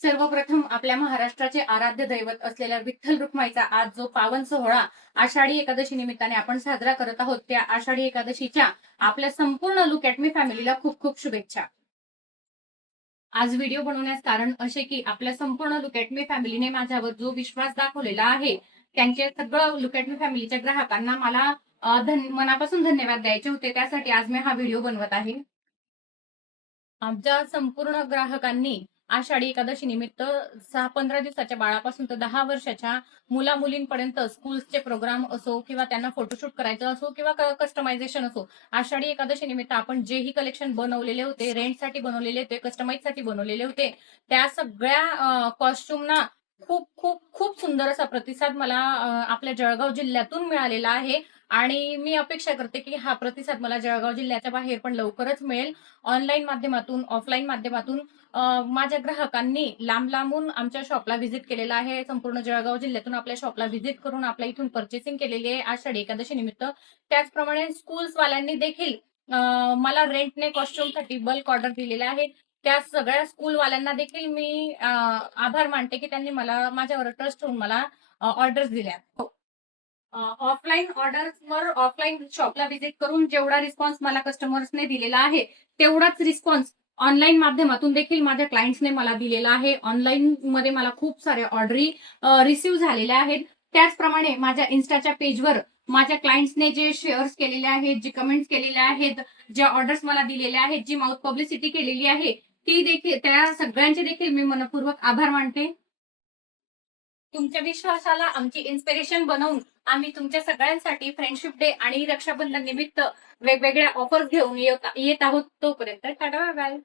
सर्वप्रथम आपल्या महाराष्ट्राचे आराध्य दैवत असलेल्या विठ्ठल रुक्माईचा आज जो पावन सोहळा आषाढी एकादशी निमित्ताने आपण साजरा करत आहोत, त्या आषाढी एकादशीच्या आपल्या संपूर्ण लुक ॲट मी फॅमिलीला खूप खूप शुभेच्छा. आज व्हिडिओ बनवण्यास कारण असे की आपल्या संपूर्ण लुक ॲट मी फॅमिलीने माझ्यावर जो विश्वास दाखवलेला आहे, त्यांचे सगळं लुक ॲट मी फॅमिलीच्या ग्राहकांना मला मनापासून धन्यवाद द्यायचे होते. त्यासाठी आज मी हा व्हिडिओ बनवत आहे. आमच्या संपूर्ण ग्राहकांनी आषाढी एकादशी निमित्त 6-15 दिवसाच्या बाळापासून तर 10 वर्षाच्या मुला-मुलींपर्यंत स्कूल्सचे प्रोग्राम असो किंवा त्यांना फोटोशूट करायचं असो किंवा कस्टमायझेशन असो, आषाढी एकादशी निमित्त आपण जेही कलेक्शन बनवलेले होते, रेंटसाठी बनवलेले होते, कस्टमाइजसाठी बनवलेले होते, त्या सगळ्या कॉस्ट्युमना खूप खूप खूप सुंदर असा प्रतिसाद मला आपल्या जळगाव जिल्ह्यातून मिळालेला आहे आणि मी अपेक्षा करते की हा प्रतिसाद मला जळगाव जिल्ह्याच्या बाहेर पण लवकरच मिळेल. ऑनलाईन माध्यमातून, ऑफलाईन माध्यमातून माझ्या ग्राहकांनी लांब-लांबून आमच्या शॉपला व्हिजिट केलेलं आहे. संपूर्ण जळगाव जिल्ह्यातून आपल्या शॉपला व्हिजिट करून आपल्या इथून पर्चेसिंग केलेली आहे आषाढी एकादशी निमित्त. त्याचप्रमाणे स्कूल्सवाल्यांनी देखील मला रेंटने कॉस्ट्यूमसाठी बल्क ऑर्डर दिलेल्या आहेत. त्या सगळ्या स्कूलवाल्यांना देखील मी आभार मानते की त्यांनी मला माझ्यावर ट्रस्ट ठेवून मला ऑर्डर्स दिल्या. ऑफलाईन ऑर्डर्सवर ऑफलाईन शॉपला व्हिजिट करून जेवढा रिस्पॉन्स मला कस्टमर्सने दिलेला आहे, तेवढाच रिस्पॉन्स ऑनलाईन माध्यमातून देखील माझ्या क्लायंट्सने मला दिलेला आहे. ऑनलाईनमध्ये मला खूप साऱ्या ऑर्डरी रिसीव्ह झालेल्या आहेत. त्याचप्रमाणे माझ्या Instaच्या पेजवर माझ्या क्लायंट्सने जे शेअर्स केलेले आहेत, जे कमेंट्स केलेल्या आहेत, ज्या ऑर्डर्स मला दिलेल्या आहेत, जी माउथ पब्लिसिटी केलेली आहे, ती देखील त्या सगळ्यांचे देखील मी मनःपूर्वक आभार मानते. तुमच्या विश्वासाला आमची इन्स्पिरेशन बनवून आम्ही तुमच्या सगळ्यांसाठी फ्रेंडशिप डे आणि रक्षाबंधन निमित्त वेगवेगळ्या ऑफर्स घेऊन येत आहोत. तोपर्यंत टाटा बाय बाय.